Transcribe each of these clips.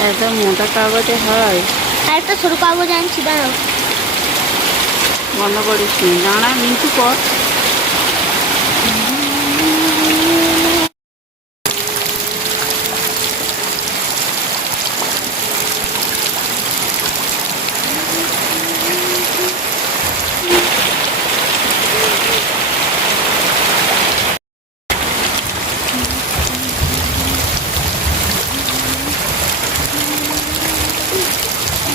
এটা মোটা কাগজে হয়। আর একটা ছোট কাগজ আনছি দাঁড়াও। বন্ধ করিস নি। দাঁড়া মিন্টু কর।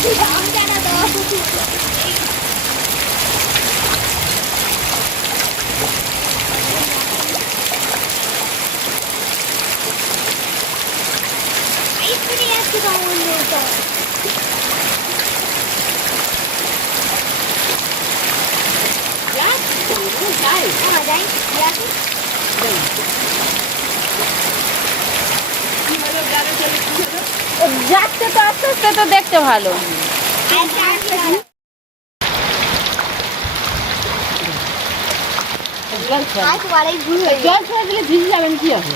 Yes. Oh, right. Yes. যাচ্ছে তো আস্তে আস্তে তো দেখতে ভালো। জল ছেড়ে দিলে ভিজে যাবেন কি হবে?